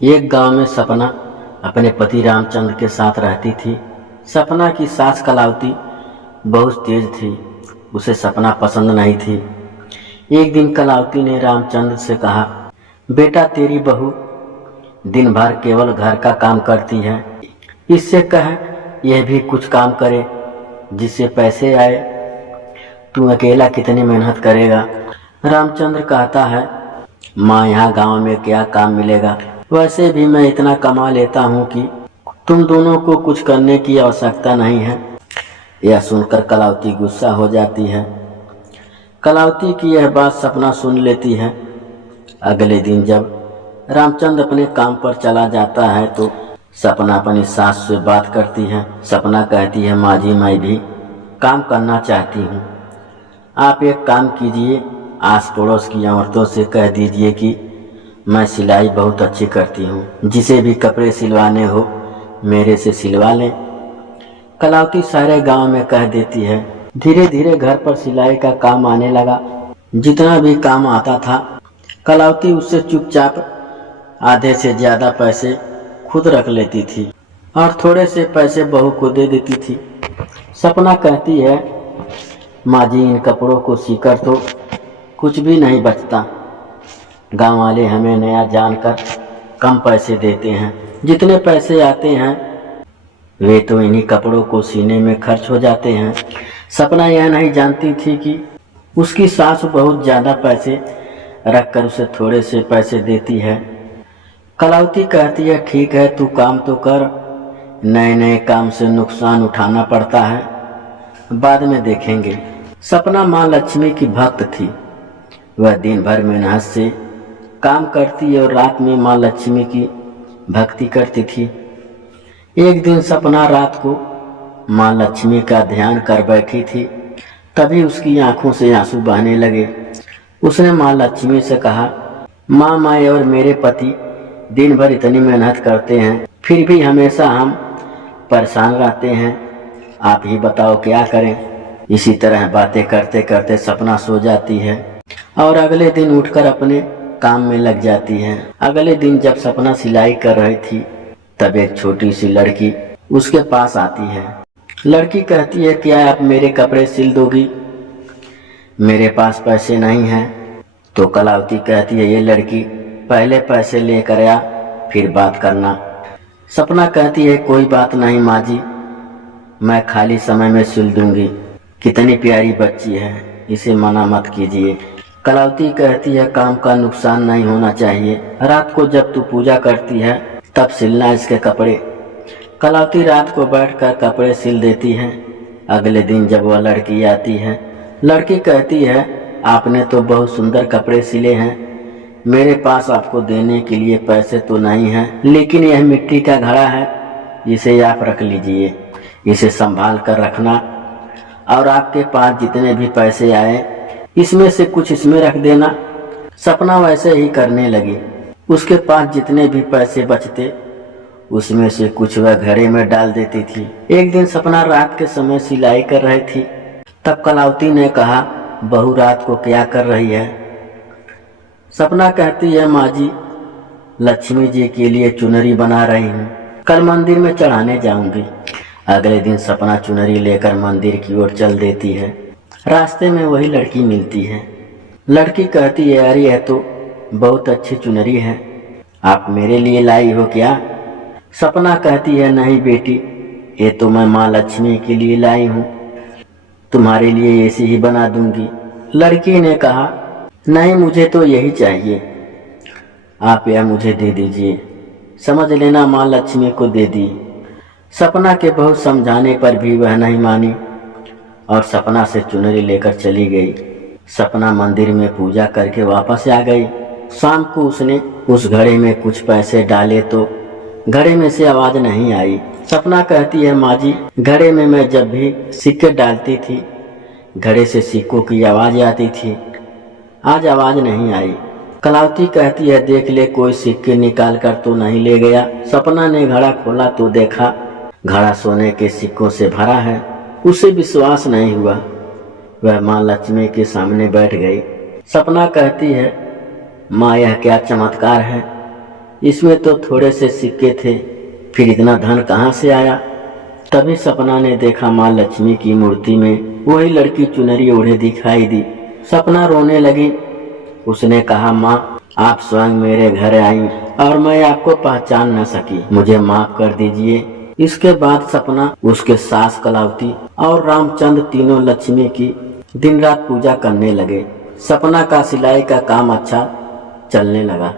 एक गांव में सपना अपने पति रामचंद्र के साथ रहती थी। सपना की सास कलावती बहुत तेज थी। उसे सपना पसंद नहीं थी। एक दिन कलावती ने रामचंद्र से कहा, बेटा तेरी बहू दिन भर केवल घर का काम करती है, इससे कह यह भी कुछ काम करे जिससे पैसे आए। तू अकेला कितनी मेहनत करेगा। रामचंद्र कहता है, माँ यहाँ गांव में क्या काम मिलेगा, वैसे भी मैं इतना कमा लेता हूँ कि तुम दोनों को कुछ करने की आवश्यकता नहीं है। यह सुनकर कलावती गुस्सा हो जाती है। कलावती की यह बात सपना सुन लेती है। अगले दिन जब रामचंद्र अपने काम पर चला जाता है तो सपना अपनी सास से बात करती है। सपना कहती है, माँ जी मैं भी काम करना चाहती हूँ, आप एक काम कीजिए, आस पड़ोस की औरतों से कह दीजिए कि मैं सिलाई बहुत अच्छी करती हूँ, जिसे भी कपड़े सिलवाने हो मेरे से सिलवा लें। कलावती सारे गांव में कह देती है। धीरे धीरे घर पर सिलाई का काम आने लगा। जितना भी काम आता था कलावती उससे चुपचाप आधे से ज़्यादा पैसे खुद रख लेती थी और थोड़े से पैसे बहू को दे देती थी। सपना कहती है, माँ जी इन कपड़ों को सीकर तो कुछ भी नहीं बचता। गांव वाले हमें नया जानकर कम पैसे देते हैं, जितने पैसे आते हैं वे तो इन्हीं कपड़ों को सीने में खर्च हो जाते हैं। सपना यह नहीं जानती थी कि उसकी सास बहुत ज़्यादा पैसे रखकर उसे थोड़े से पैसे देती है। कलावती कहती है, ठीक है तू काम तो कर, नए नए काम से नुकसान उठाना पड़ता है, बाद में देखेंगे। सपना माँ लक्ष्मी की भक्त थी। वह दिन भर मेहनत से काम करती और रात में माँ लक्ष्मी की भक्ति करती थी। एक दिन सपना रात को माँ लक्ष्मी का ध्यान कर बैठी थी, तभी उसकी आंखों से आंसू बहने लगे। उसने माँ लक्ष्मी से कहा, माँ मैं और मेरे पति दिन भर इतनी मेहनत करते हैं, फिर भी हमेशा हम परेशान रहते हैं, आप ही बताओ क्या करें। इसी तरह बातें करते करते सपना सो जाती है और अगले दिन उठकर अपने काम में लग जाती है। अगले दिन जब सपना सिलाई कर रही थी तब एक छोटी सी लड़की उसके पास आती है। लड़की कहती है, क्या आप मेरे कपड़े सिल दोगी, मेरे पास पैसे नहीं हैं। तो कलावती कहती है, ये लड़की पहले पैसे लेकर आ फिर बात करना। सपना कहती है, कोई बात नहीं माँ जी, मैं खाली समय में सिल दूंगी, कितनी प्यारी बच्ची है, इसे मना मत कीजिए। कलावती कहती है, काम का नुकसान नहीं होना चाहिए, रात को जब तू पूजा करती है तब सिलना इसके कपड़े। कलावती रात को बैठकर कपड़े सिल देती है। अगले दिन जब वह लड़की आती है, लड़की कहती है, आपने तो बहुत सुंदर कपड़े सिले हैं, मेरे पास आपको देने के लिए पैसे तो नहीं हैं, लेकिन यह मिट्टी का घड़ा है, इसे आप रख लीजिए, इसे संभाल कर रखना और आपके पास जितने भी पैसे आए इसमें से कुछ इसमें रख देना। सपना वैसे ही करने लगी। उसके पास जितने भी पैसे बचते उसमें से कुछ वह घड़े में डाल देती थी। एक दिन सपना रात के समय सिलाई कर रही थी, तब कलावती ने कहा, बहू रात को क्या कर रही है। सपना कहती है, माँ जी लक्ष्मी जी के लिए चुनरी बना रही हूँ, कल मंदिर में चढ़ाने जाऊंगी। अगले दिन सपना चुनरी लेकर मंदिर की ओर चल देती है। रास्ते में वही लड़की मिलती है। लड़की कहती है, अरे यह तो बहुत अच्छी चुनरी है, आप मेरे लिए लाई हो क्या। सपना कहती है, नहीं बेटी, ये तो मैं माँ लक्ष्मी के लिए लाई हूँ, तुम्हारे लिए ऐसी ही बना दूंगी। लड़की ने कहा, नहीं मुझे तो यही चाहिए, आप यह मुझे दे दीजिए, समझ लेना माँ लक्ष्मी को दे दी। सपना के बहुत समझाने पर भी वह नहीं मानी और सपना से चुनरी लेकर चली गई। सपना मंदिर में पूजा करके वापस आ गई। शाम को उसने उस घड़े में कुछ पैसे डाले तो घड़े में से आवाज नहीं आई। सपना कहती है, माँ जी घड़े में मैं जब भी सिक्के डालती थी घड़े से सिक्कों की आवाज आती थी, आज आवाज नहीं आई। कलावती कहती है, देख ले कोई सिक्के निकाल कर तो नहीं ले गया। सपना ने घड़ा खोला तो देखा घड़ा सोने के सिक्कों से भरा है। उसे विश्वास नहीं हुआ। वह माँ लक्ष्मी के सामने बैठ गई। सपना कहती है, माँ यह क्या चमत्कार है, इसमें तो थोड़े से सिक्के थे, फिर इतना धन कहाँ से आया। तभी सपना ने देखा माँ लक्ष्मी की मूर्ति में वही लड़की चुनरी ओढ़े दिखाई दी। सपना रोने लगी। उसने कहा, माँ आप स्वयं मेरे घर आई और मैं आपको पहचान न सकी, मुझे माफ कर दीजिए। इसके बाद सपना, उसके सास कलावती और रामचंद्र तीनों लक्ष्मी की दिन रात पूजा करने लगे। सपना का सिलाई का काम अच्छा चलने लगा।